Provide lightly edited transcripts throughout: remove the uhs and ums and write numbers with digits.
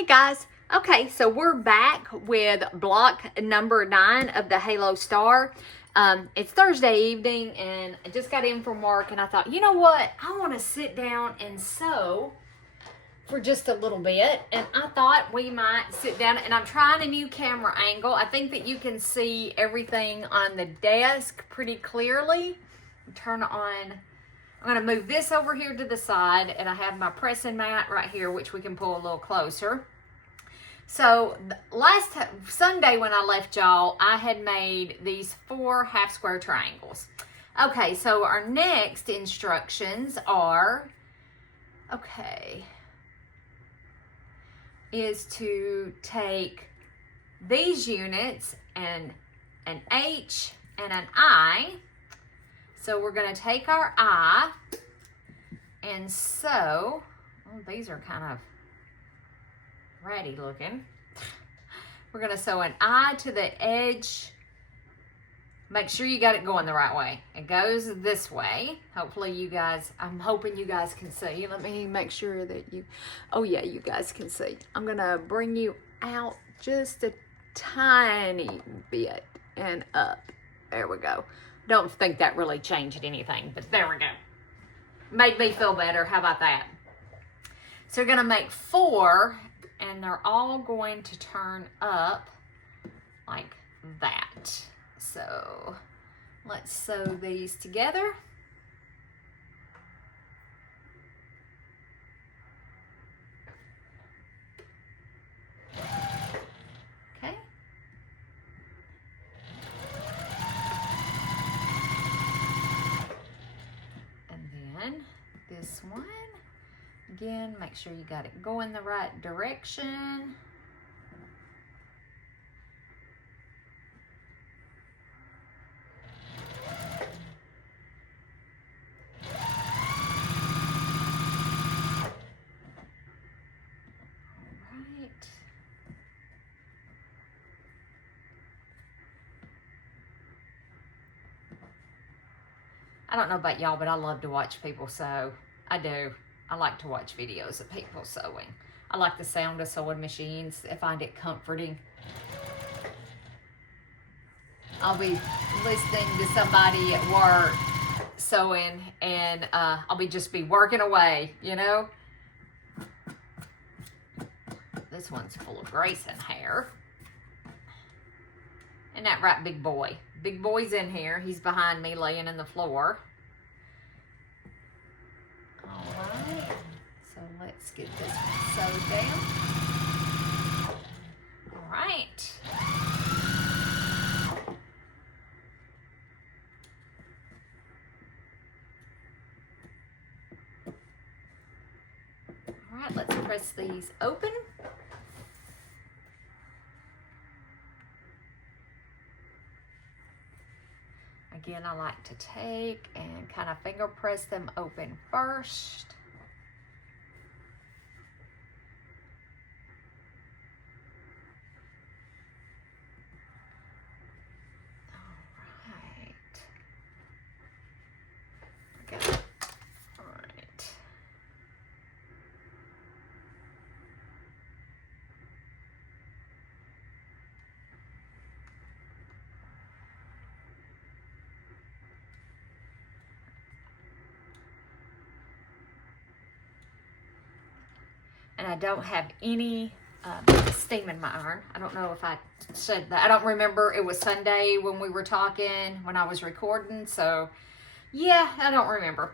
Hey guys, okay, so we're back with block number 9 of the Halo Star. It's Thursday evening and I just got in from work and I thought, you know what, I want to sit down and sew for just a little bit, and I thought we might sit down, and I'm trying a new camera angle. I think that you can see everything on the desk pretty clearly. Turn on. I'm going to move this over here to the side, and I have my pressing mat right here, which we can pull a little closer. So last Sunday when I left y'all, I had made these 4 half square triangles. Okay, so our next instructions are, is to take these units and an H and an I. So we're going to take our I and sew. Oh, these are kind of ratty looking. We're going to sew an I to the edge. Make sure you got it going the right way. It goes this way. Hopefully you guys, I'm hoping you guys can see. Let me make sure that you, oh yeah, you guys can see. I'm going to bring you out just a tiny bit and up. There we go. Don't think that really changed anything, but there we go. Made me feel better. How about that? So we're going to make 4, and they're all going to turn up like that. So let's sew these together. Okay. And then this one, again, make sure you got it going the right direction. I don't know about y'all, but I love to watch people sew. I do. I like to watch videos of people sewing. I like the sound of sewing machines. I find it comforting. I'll be listening to somebody at work sewing, and I'll just be working away, you know. This one's full of Grayson hair. Isn't that right, big boy? Big boy's in here. He's behind me laying in the floor. All right. So let's get this one sewed down. All right. All right, let's press these open. Again, I like to take and kind of finger press them open first. All right. Okay. All right. And I don't have any steam in my iron. I don't know if I said that. I don't remember. It was Sunday when we were talking, when I was recording. So, yeah, I don't remember.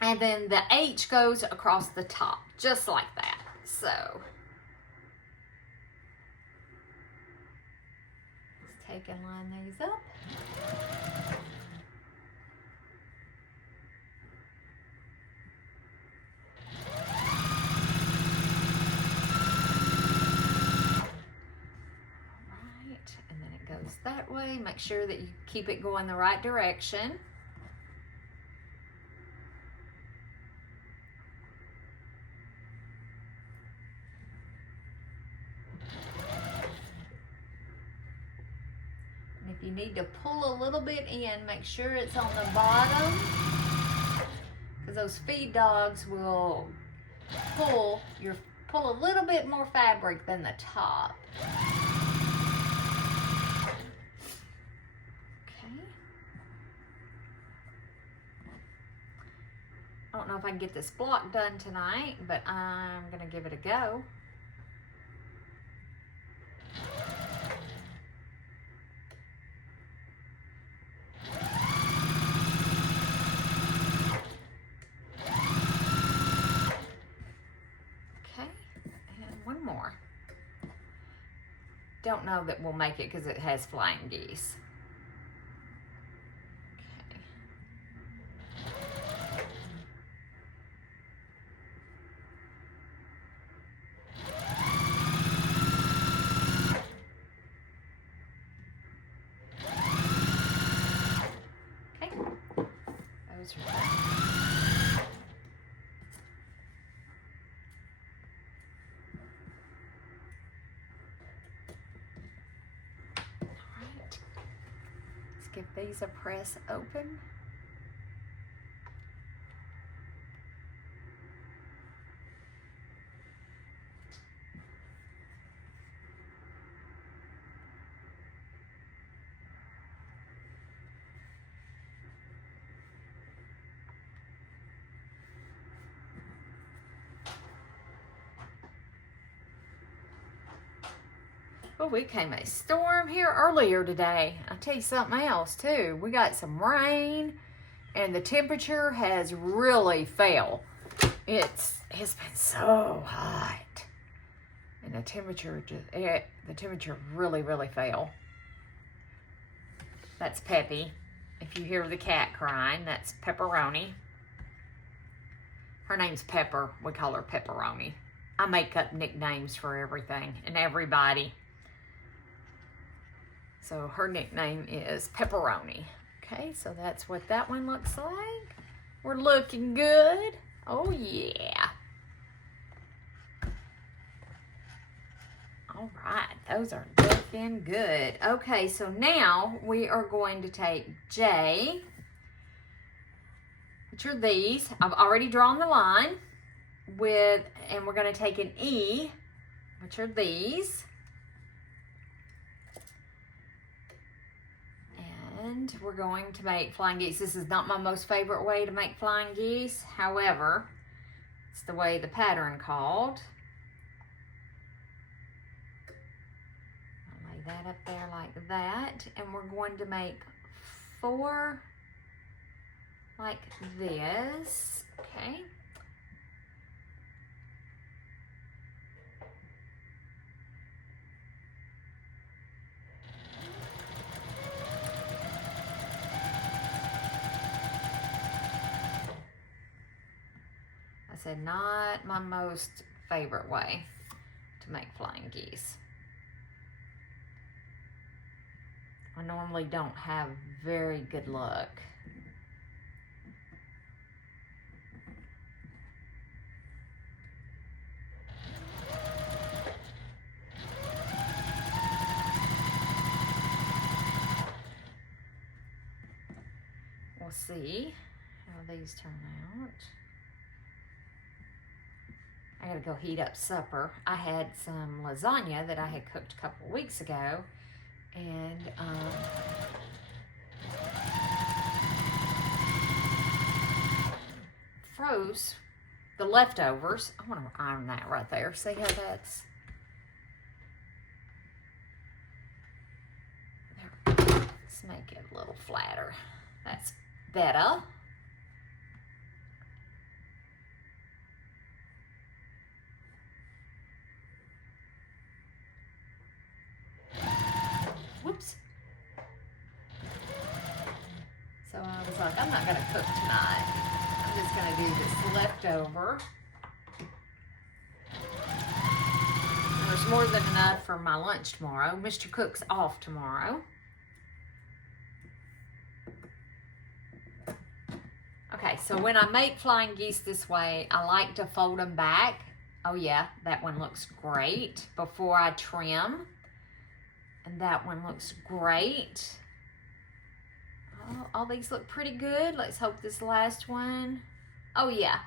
And then the H goes across the top, just like that. So, let's take and line these up. That way, make sure that you keep it going the right direction. And if you need to pull a little bit in, make sure it's on the bottom, because those feed dogs will pull a little bit more fabric than the top. Okay. I don't know if I can get this block done tonight, but I'm gonna give it a go. More. Don't know that we'll make it because it has flying geese. Okay. Those are done. Give these a press open. Oh, we came a storm here earlier today. I'll tell you something else too. We got some rain and the temperature has really fell. It's been so hot. And the temperature really fell. That's Peppy. If you hear the cat crying, that's Pepperoni. Her name's Pepper. We call her Pepperoni. I make up nicknames for everything and everybody. So her nickname is Pepperoni. Okay, so that's what that one looks like. We're looking good. Oh yeah. All right, those are looking good. Okay, so now we are going to take J, which are these. I've already drawn the line and we're going to take an E, which are these. And we're going to make flying geese. This is not my most favorite way to make flying geese. However, it's the way the pattern called. I'll lay that up there like that. And we're going to make 4 like this. Okay. I said not my most favorite way to make flying geese. I normally don't have very good luck. We'll see how these turn out. I gotta go heat up supper. I had some lasagna that I had cooked a couple of weeks ago, and froze the leftovers. I want to iron that right there. See how that's there. Let's make it a little flatter. That's better. Whoops. So I was like, I'm not going to cook tonight. I'm just going to do this leftover. And there's more than enough for my lunch tomorrow. Mr. Cook's off tomorrow. Okay, so when I make flying geese this way, I like to fold them back. Oh yeah, that one looks great before I trim. And that one looks great. Oh, all these look pretty good. Let's hope this last one. Oh yeah.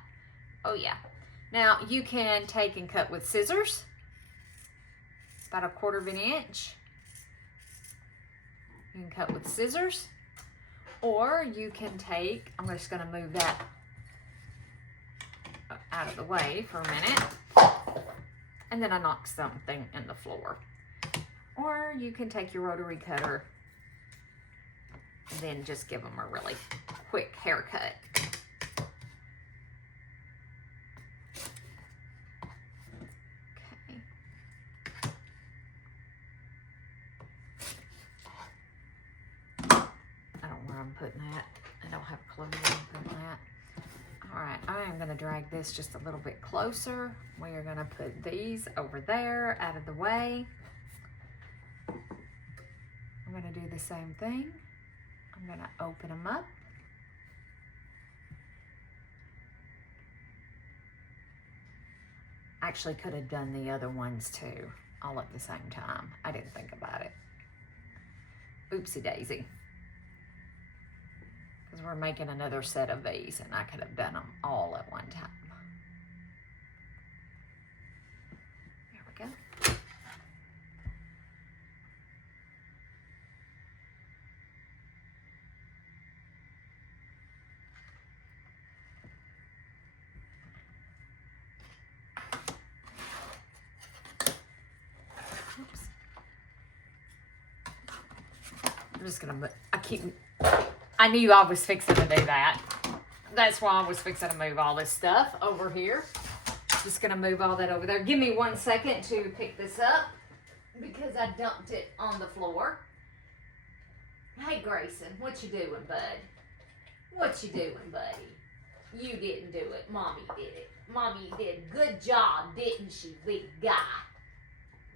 Oh yeah. Now you can take and cut with scissors, about 1/4 inch. You can cut with scissors, or you can take, I'm just gonna move that out of the way for a minute, and then I knocked something in the floor. Or you can take your rotary cutter and then just give them a really quick haircut. Okay. I don't know where I'm putting that. I don't have a clue where I'm putting that. All right, I am gonna drag this just a little bit closer. We are gonna put these over there, out of the way. I'm gonna do the same thing. I'm gonna open them up. Actually could have done the other ones too, all at the same time. I didn't think about it. Oopsie daisy. Because we're making another set of these and I could have done them all at one time. There we go. Oops. I'm just gonna, I knew I was fixing to do that. That's why I was fixing to move all this stuff over here. Just gonna move all that over there. Give me 1 second to pick this up because I dumped it on the floor. Hey Grayson, what you doing, bud? What you doing, buddy? You didn't do it. Mommy did it. Mommy did a good job, didn't she, big guy?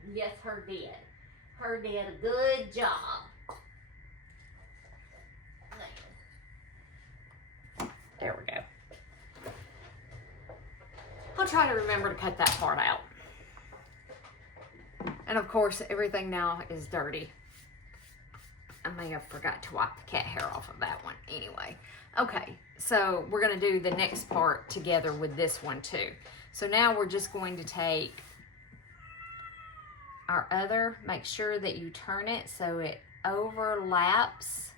Yes, her did. Her did a good job. There we go. I'll try to remember to cut that part out. And of course, everything now is dirty. I may have forgot to wipe the cat hair off of that one. Anyway, okay, so we're gonna do the next part together with this one too. So now we're just going to take our other, make sure that you turn it so it overlaps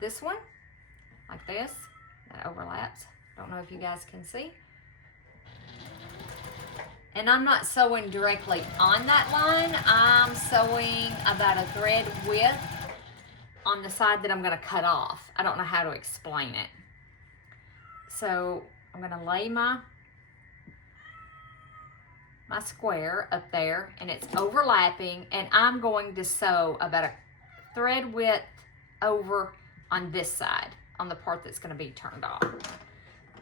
this one, like this. That overlaps. Don't know if you guys can see. And I'm not sewing directly on that line. I'm sewing about a thread width on the side that I'm gonna cut off. I don't know how to explain it. So I'm gonna lay my square up there and it's overlapping and I'm going to sew about a thread width over on this side, on the part that's gonna be turned off.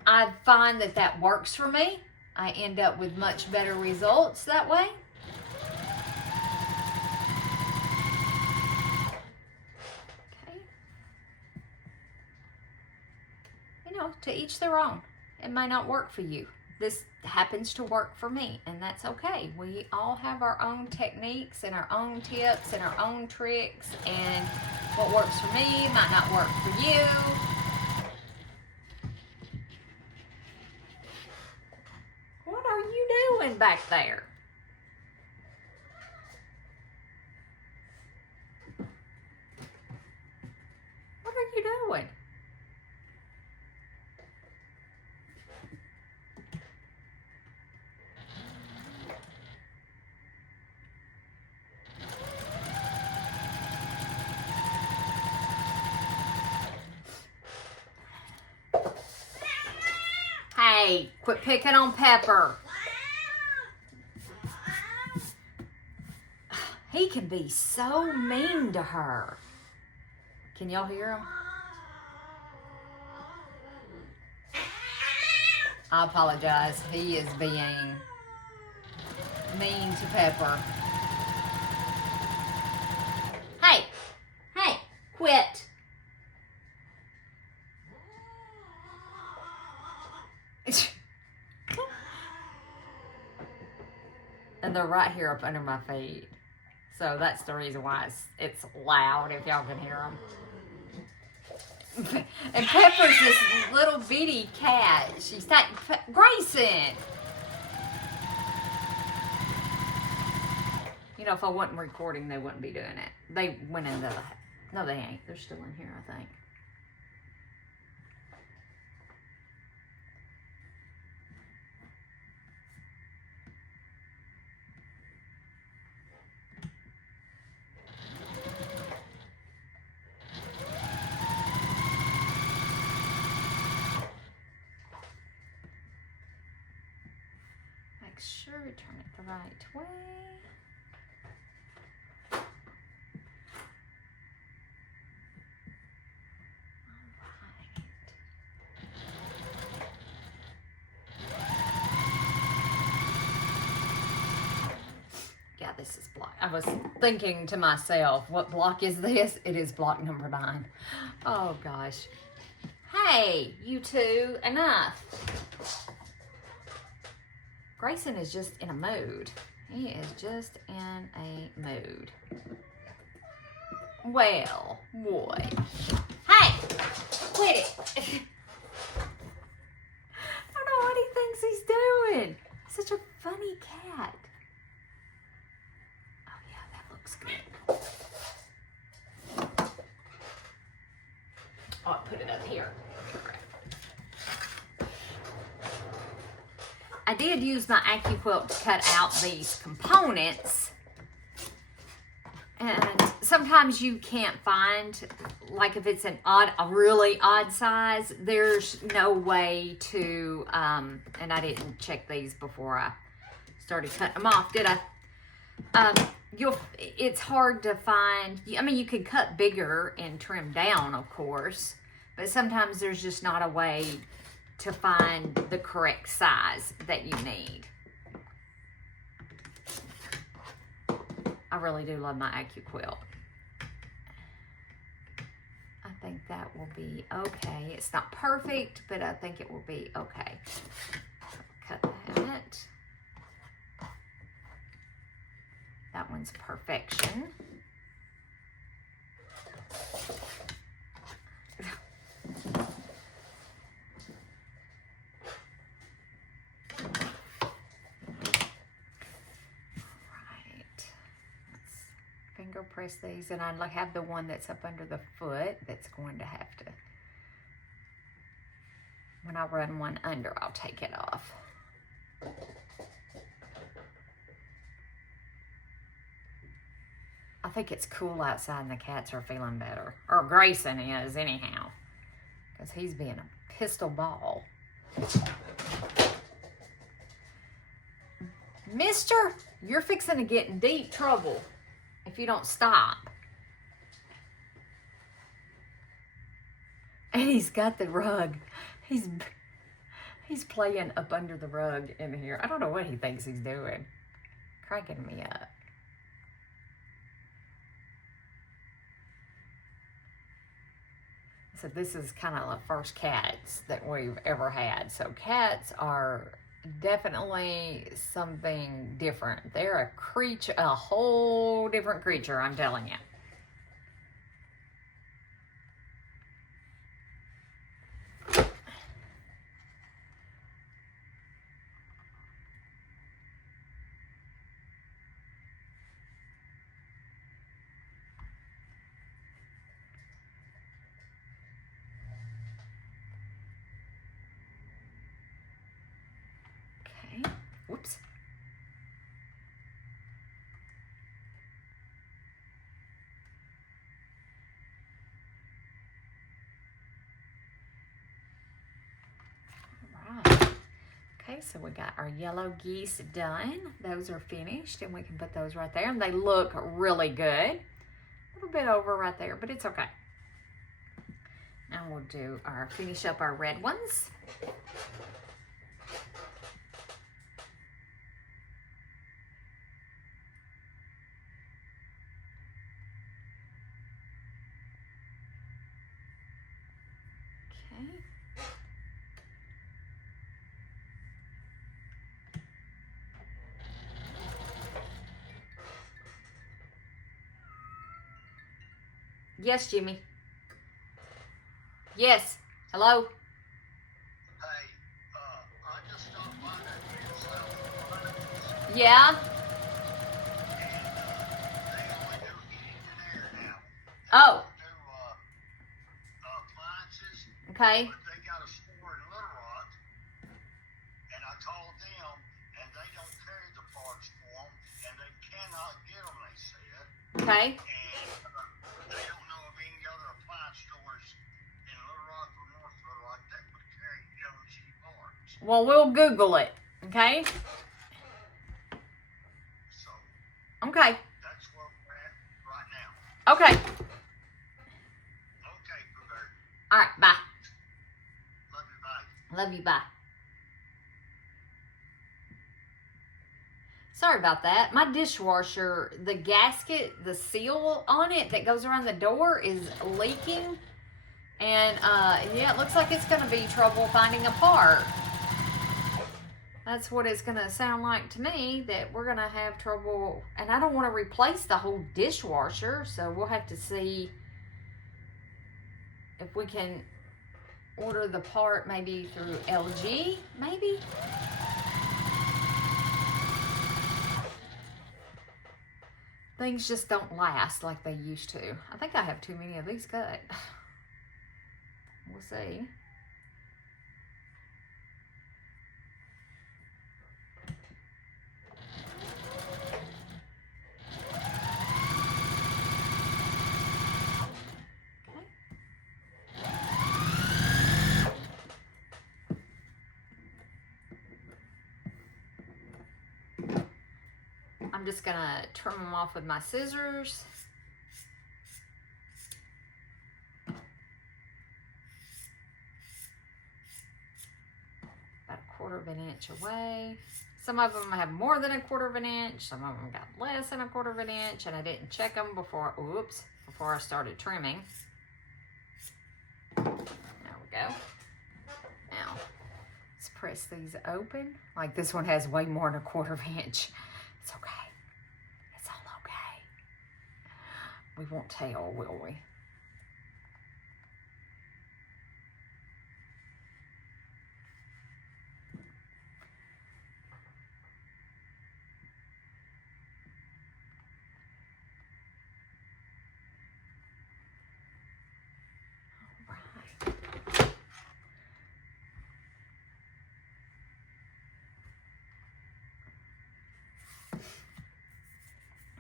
I find that that works for me. I end up with much better results that way. Okay. You know, to each their own. It may not work for you. This happens to work for me, and that's okay. We all have our own techniques and our own tips and our own tricks, and what works for me might not work for you. What are you doing back there? What are you doing? Hey, quit picking on Pepper. He can be so mean to her. Can y'all hear him? I apologize. He is being mean to Pepper. Hey, quit. And they're right here up under my feet. So that's the reason why it's loud, if y'all can hear them. And Pepper's this little bitty cat. She's like, Grayson, You know, if I wasn't recording, they wouldn't be doing it. They went into the... No, they ain't. They're still in here, I think. Make sure we turn it the right way. Yeah, this is block. I was thinking to myself, what block is this? It is block number 9. Oh gosh. Hey, you two, enough. Grayson is just in a mood. He is just in a mood. Well, boy. Hey, quit it. I don't know what he thinks he's doing. Such a funny cat. Oh yeah, that looks good. Oh, I'll put it up here. I did use my AccuQuilt to cut out these components, and sometimes you can't find, like if it's a really odd size, there's no way to, and I didn't check these before I started cutting them off, did I? It's hard to find. I mean, you can cut bigger and trim down, of course, but sometimes there's just not a way to find the correct size that you need. I really do love my AccuQuilt. I think that will be okay. It's not perfect, but I think it will be okay. Cut that. That one's perfection. Finger press these, and I have the one that's up under the foot that's going to have to, when I run one under, I'll take it off. I think it's cool outside and the cats are feeling better, or Grayson is anyhow, because he's being a pistol ball. Mister, you're fixing to get in deep trouble if you don't stop. And he's got the rug. He's playing up under the rug in here. I don't know what he thinks he's doing. Cracking me up. So this is kind of the first cats that we've ever had. So cats are definitely something different. They're a creature, a whole different creature, I'm telling you. Okay, whoops. Okay, so we got our yellow geese done. Those are finished, and we can put those right there, and they look really good. A little bit over right there, but it's okay. Now we'll finish up our red ones. Okay. Yes, Jimmy. Yes. Hello? Hey, I just stopped by that Quilts-along. Yeah? And Oh. Do appliances. Okay. But they got a store in Little Rock, and I called them, and they don't carry the parts for them, and they cannot get them, they said. Okay. And they don't know of any other appliance stores in Little Rock or North Little Rock that would carry LG parts. Well, we'll Google it. Okay. So Okay. that's where we're at right now. Okay. Okay, Blueberry. All right. Bye. Love you, bye. Love you. Bye. Sorry about that. My dishwasher, the gasket, the seal on it that goes around the door is leaking. And yeah, it looks like it's going to be trouble finding a part. That's what it's going to sound like to me, that we're going to have trouble. And I don't want to replace the whole dishwasher, so we'll have to see if we can order the part maybe through LG, maybe. Things just don't last like they used to. I think I have too many of these cut. We'll see. I'm just gonna trim them off with my scissors. About 1/4 of an inch away. Some of them have more than 1/4 of an inch. Some of them got less than 1/4 of an inch, and I didn't check them before, oops, before I started trimming. There we go. Now, let's press these open. Like this one has way more than 1/4 of an inch. It's okay. It's all okay. We won't tell, will we?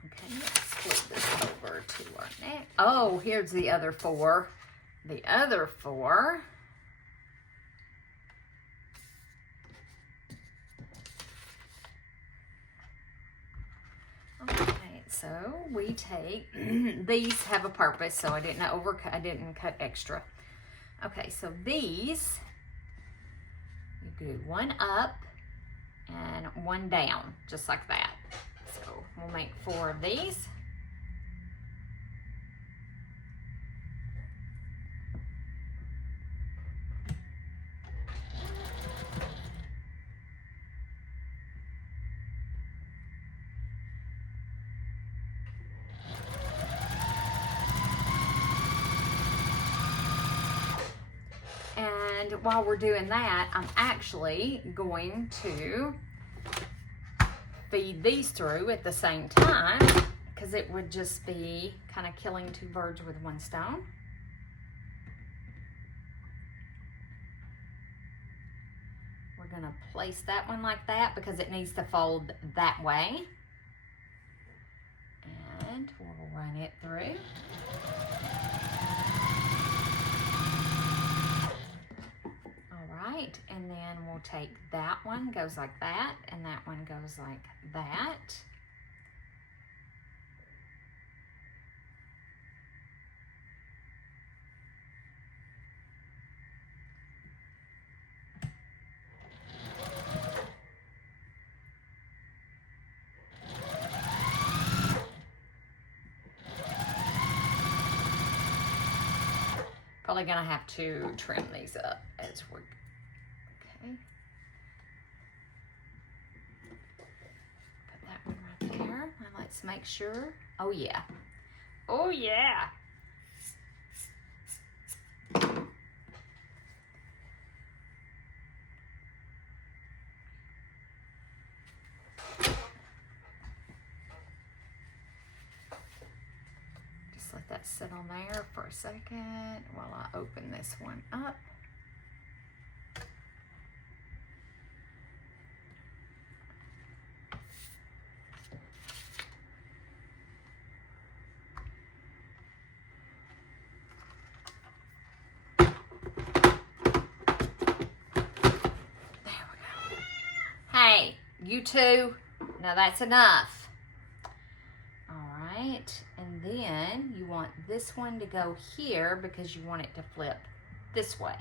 Okay, let's flip this over to our neck. Oh, here's the other 4. The other 4. Okay, so we take, these have a purpose, so I didn't cut extra. Okay, so these, you do one up and one down, just like that. So we'll make 4 of these. And while we're doing that, I'm actually going to feed these through at the same time, because it would just be kind of killing 2 birds with 1 stone. We're going to place that one like that because it needs to fold that way. And we'll run it through. Right, and then we'll take that one, goes like that, and that one goes like that. Probably gonna have to trim these up as we're, okay. Put that one right there, and let's make sure, oh yeah. Oh yeah. Just let that that sit on there for a second while I open this one up. Hey, you two, now that's enough. All right, and then you want this one to go here because you want it to flip this way.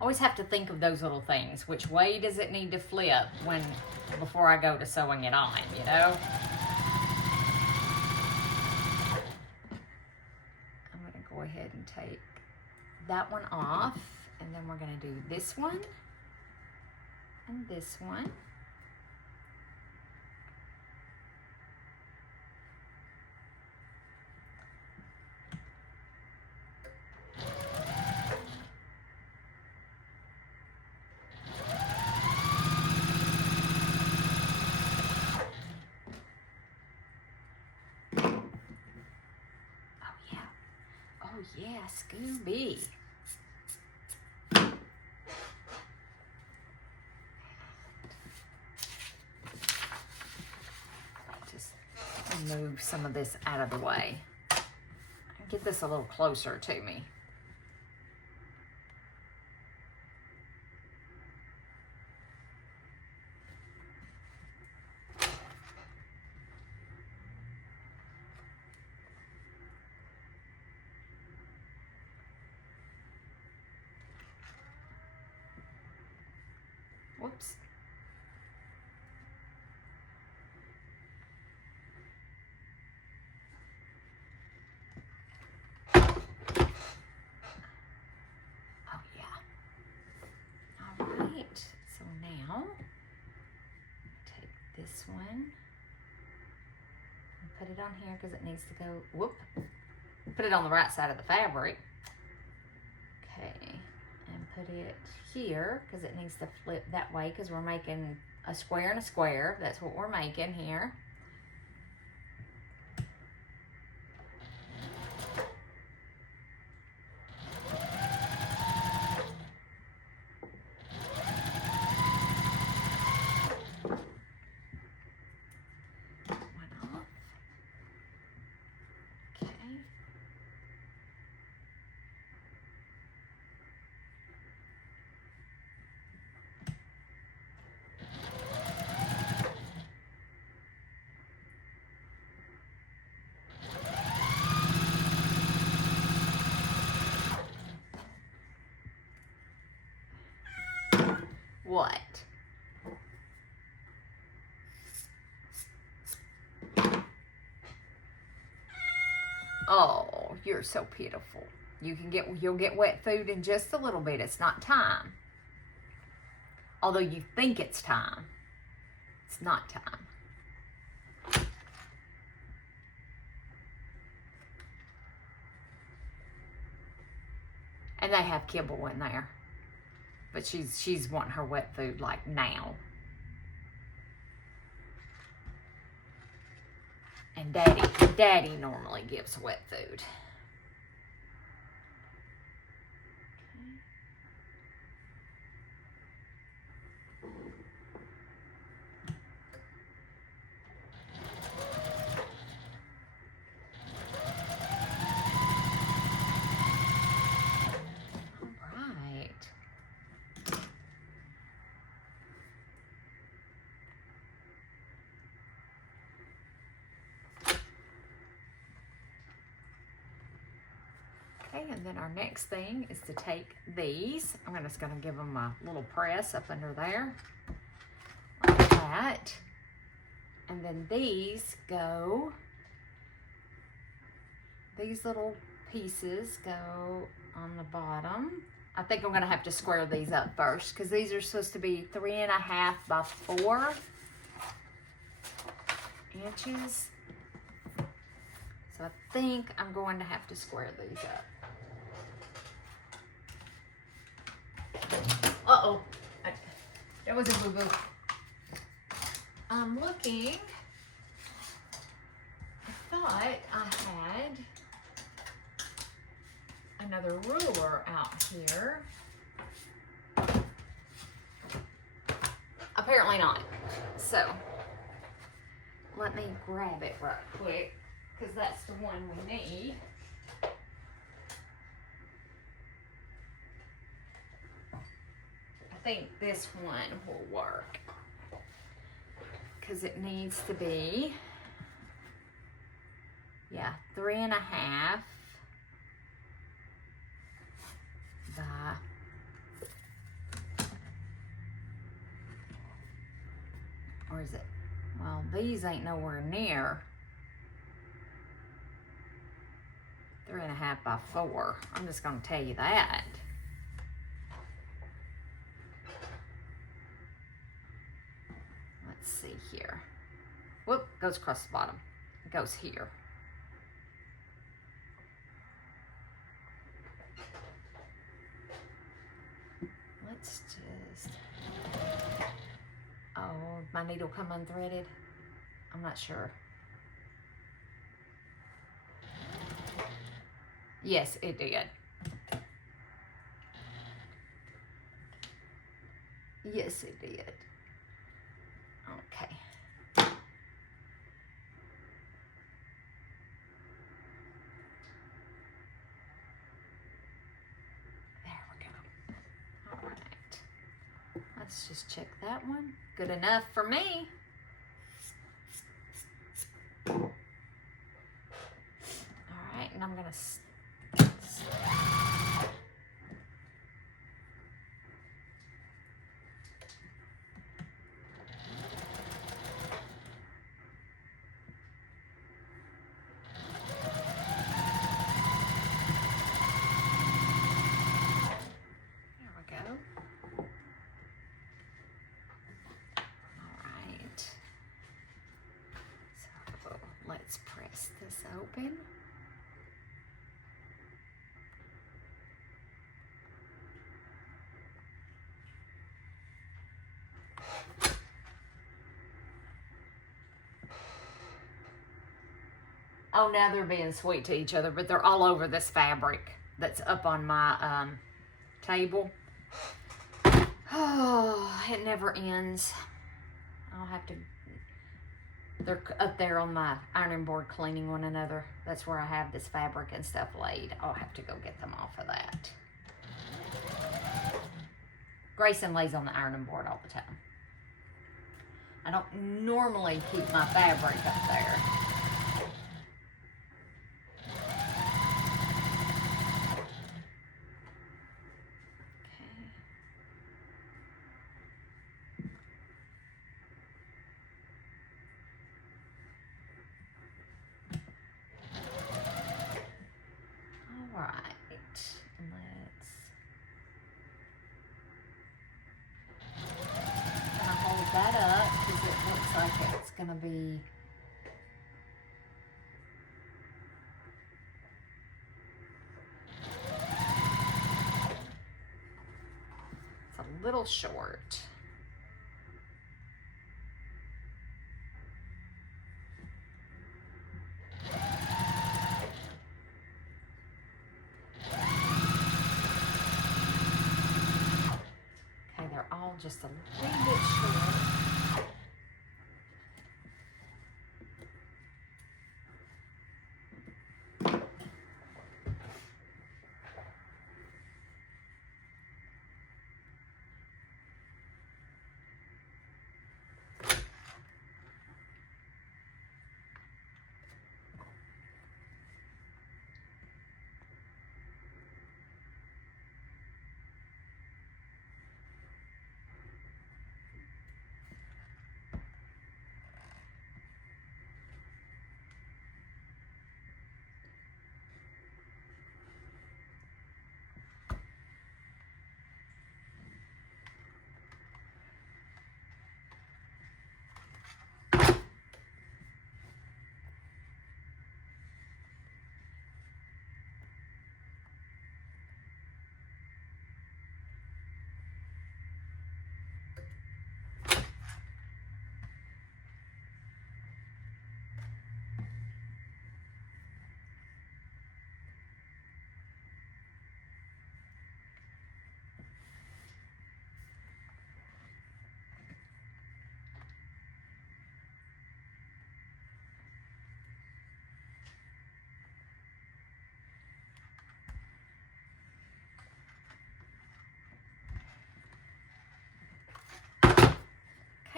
Always have to think of those little things. Which way does it need to flip before I go to sewing it on, you know? I'm gonna go ahead and take that one off, and then we're gonna do this one and this one. Oh yeah, Scooby. Just move some of this out of the way. Get this a little closer to me. Whoops. Oh yeah. All right. So now take this one and put it on here because it needs to go, whoop. Put it on the right side of the fabric. Okay. And put it here because it needs to flip that way because we're making a square and a square. That's what we're making here. One off. Okay. What? Oh, you're so pitiful. You'll get wet food in just a little bit. It's not time. Although you think it's time. It's not time. And they have kibble in there. But she's wanting her wet food like now. And Daddy normally gives wet food. Okay, and then our next thing is to take these. I'm just going to give them a little press up under there, like that. And then these little pieces go on the bottom. I think I'm going to have to square these up first because these are supposed to be 3.5 by 4 inches. So I think I'm going to have to square these up. Uh-oh. That was a boo-boo. I'm looking. I thought I had another ruler out here. Apparently not. So let me grab it right quick because that's the one we need. I think this one will work because it needs to be, yeah, 3.5 by, or is it? Well, these ain't nowhere near 3.5 by 4. I'm just gonna tell you that. Let's see here. Whoop, goes across the bottom. It goes here. Let's just, oh, my needle come unthreaded? I'm not sure. Yes, it did. Yes, it did. Okay. There we go. All right. Let's just check that one. Good enough for me. All right, and I'm gonna let's press this open. Oh, now they're being sweet to each other, but they're all over this fabric that's up on my table. Oh, it never ends. I'll have to, they're up there on my ironing board cleaning one another. That's where I have this fabric and stuff laid. I'll have to go get them off of that. Grayson lays on the ironing board all the time. I don't normally keep my fabric up there. That up because it looks like it's going to be it's a little short. Okay, they're all just a little bit short.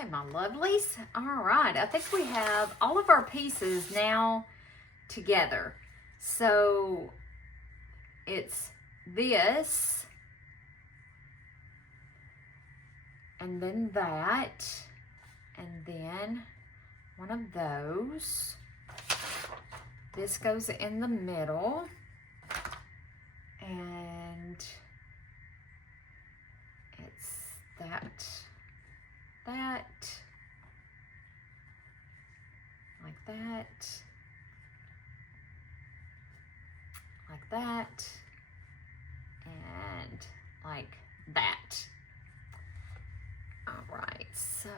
Okay, my lovelies. All right, I think we have all of our pieces now together. So it's this, and then that, and then one of those. This goes in the middle, and it's that, like that, like that, and like that. All right, so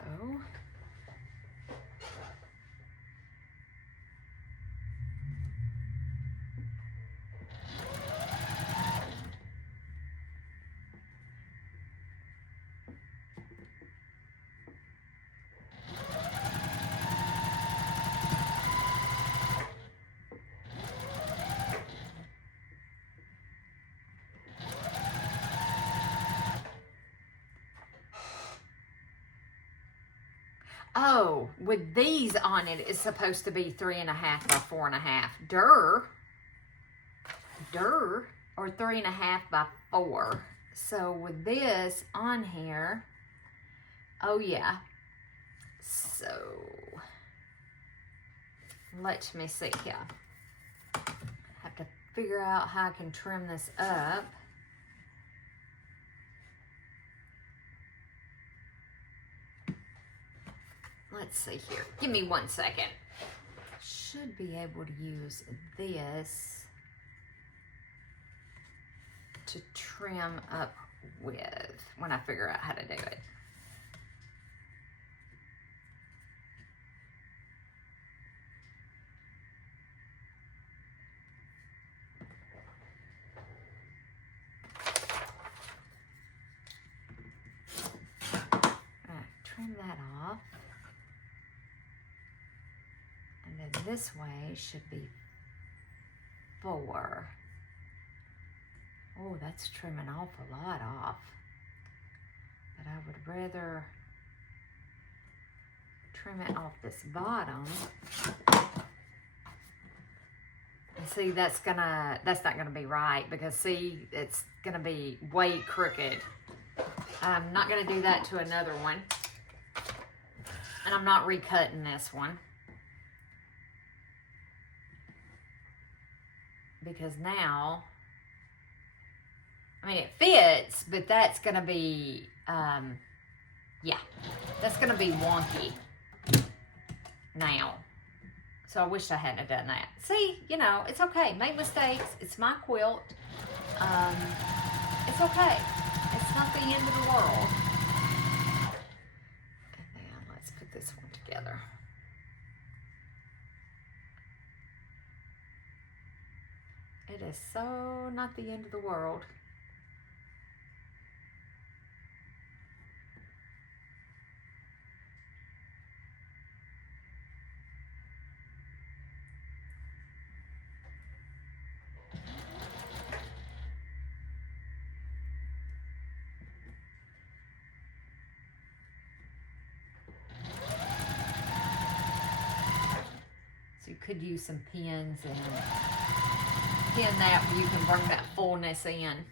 oh, with these on it, it's supposed to be 3.5 by 4.5. Or 3.5 by 4. So with this on here, oh yeah. So let me see here. Have to figure out how I can trim this up. Let's see here. Give me 1 second. Should be able to use this to trim up with when I figure out how to do it. Trim that off. And then this way should be 4. Oh, that's trimming off a lot off. But I would rather trim it off this bottom. And see, that's not gonna be right, because see, it's gonna be way crooked. I'm not gonna do that to another one. And I'm not recutting this one. Because now, I mean, it fits, but that's gonna be, yeah, that's gonna be wonky now. So I wish I hadn't have done that. See, you know, it's okay. Make mistakes. It's my quilt. It's okay. It's not the end of the world. And then let's put this one together. It is so not the end of the world. So you could use some pins and pin that where you can bring that fullness in.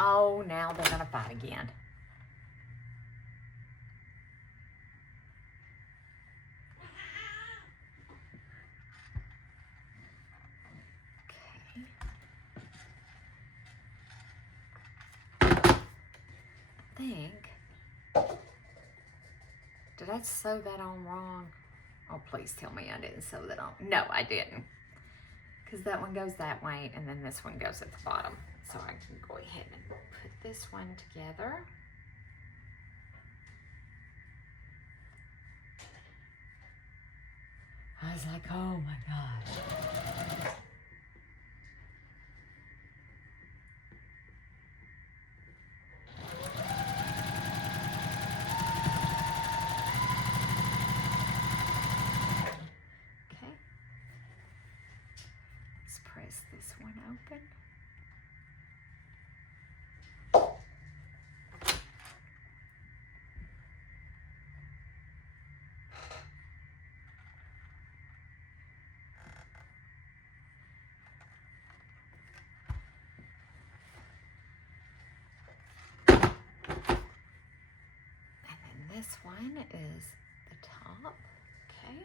Oh, now they're gonna fight again. Okay. Did I sew that on wrong? Oh, please tell me I didn't sew that on. No, I didn't. Because that one goes that way, and then this one goes at the bottom. So I can go ahead and put this one together. I was like, oh my gosh. open? This one is the top, okay.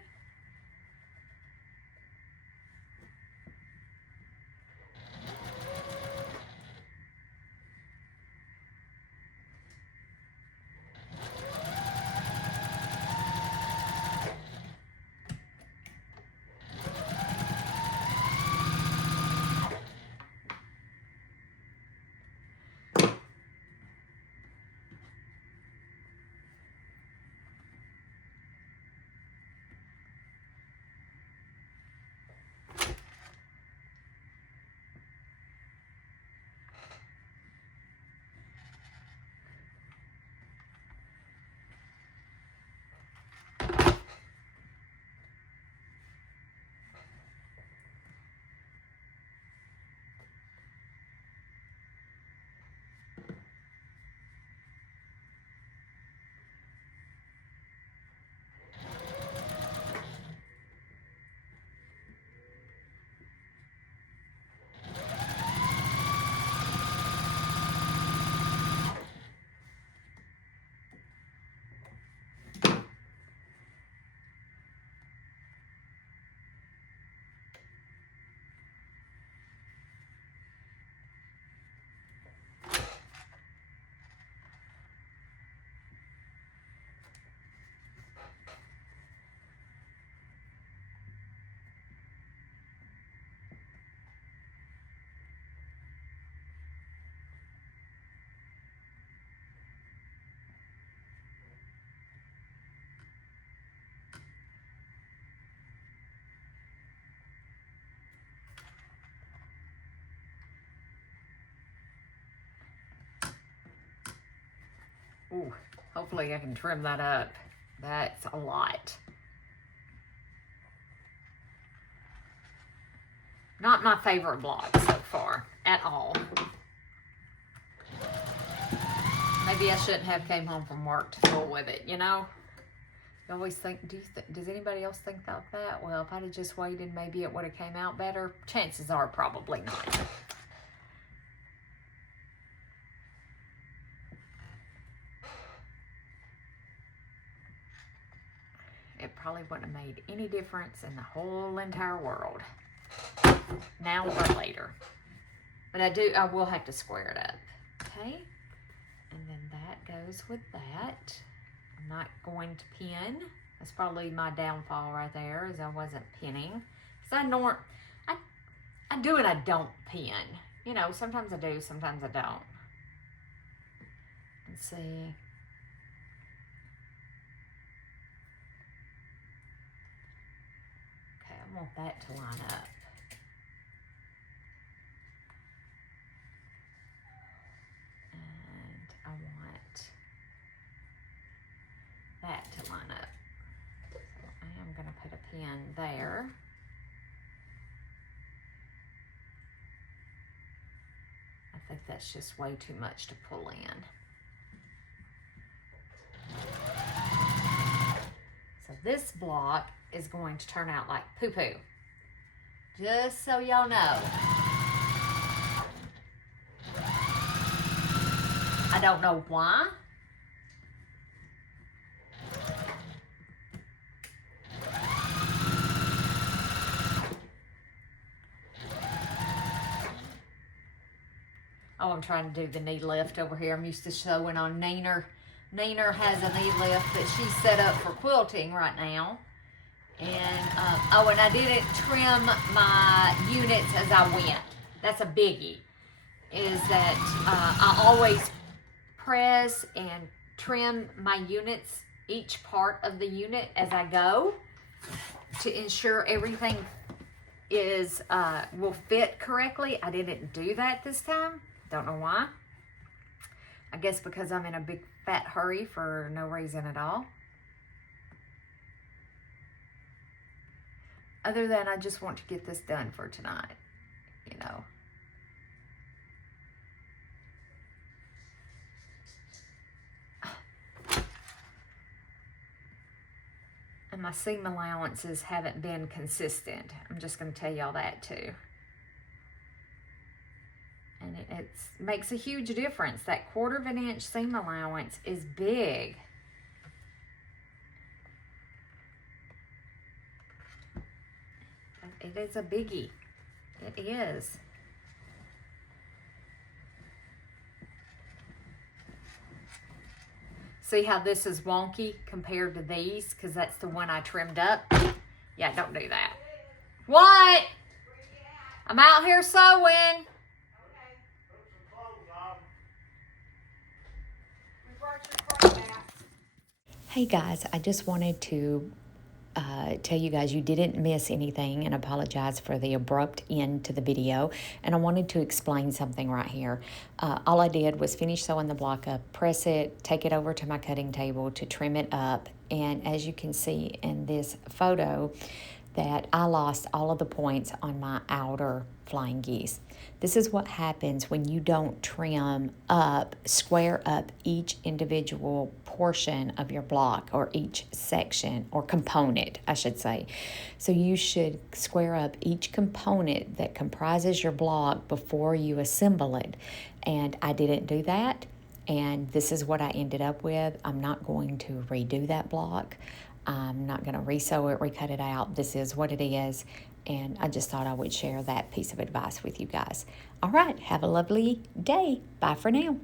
Ooh, hopefully I can trim that up. That's a lot. Not my favorite block so far at all. Maybe I shouldn't have came home from work to fool with it, you know? You always think, does anybody else think about that? Well, if I'd have just waited, maybe it would have came out better. Chances are probably not. It probably wouldn't have made any difference in the whole entire world. Now or later. But I will have to square it up. Okay? And then that goes with that. I'm not going to pin. That's probably my downfall right there, is I wasn't pinning. Because I do and I don't pin. You know, sometimes I do, sometimes I don't. Let's see. Okay, I want that to line up. And I want that to line up. So I am going to put a pin there. I think that's just way too much to pull in. So this block is going to turn out like poo-poo. Just so y'all know. I don't know why. Oh, I'm trying to do the knee lift over here. I'm used to sewing on Neener. Neener has a knee lift that she's set up for quilting right now. And, oh, and I didn't trim my units as I went. That's a biggie. Is that I always press and trim my units, each part of the unit as I go, to ensure everything is will fit correctly. I didn't do that this time. Don't know why. I guess because I'm in a big fat hurry for no reason at all. Other than I just want to get this done for tonight, you know. my seam allowances haven't been consistent. I'm just going to tell y'all that too. And it makes a huge difference. That 1/4 inch seam allowance is big. It is a biggie. It is. See how this is wonky compared to these? Because that's the one I trimmed up. Yeah, don't do that. What? I'm out here sewing. Hey guys, I just wanted to tell you guys you didn't miss anything and apologize for the abrupt end to the video. And I wanted to explain something right here. All I did was finish sewing the block up, press it, take it over to my cutting table to trim it up. And as you can see in this photo, that I lost all of the points on my outer flying geese. This is what happens when you don't trim up, square up each individual portion of your block, or each section or component, I should say. So you should square up each component that comprises your block before you assemble it. And I didn't do that. And this is what I ended up with. I'm not going to redo that block. I'm not going to resew it, recut it out. This is what it is. And I just thought I would share that piece of advice with you guys. All right. Have a lovely day. Bye for now.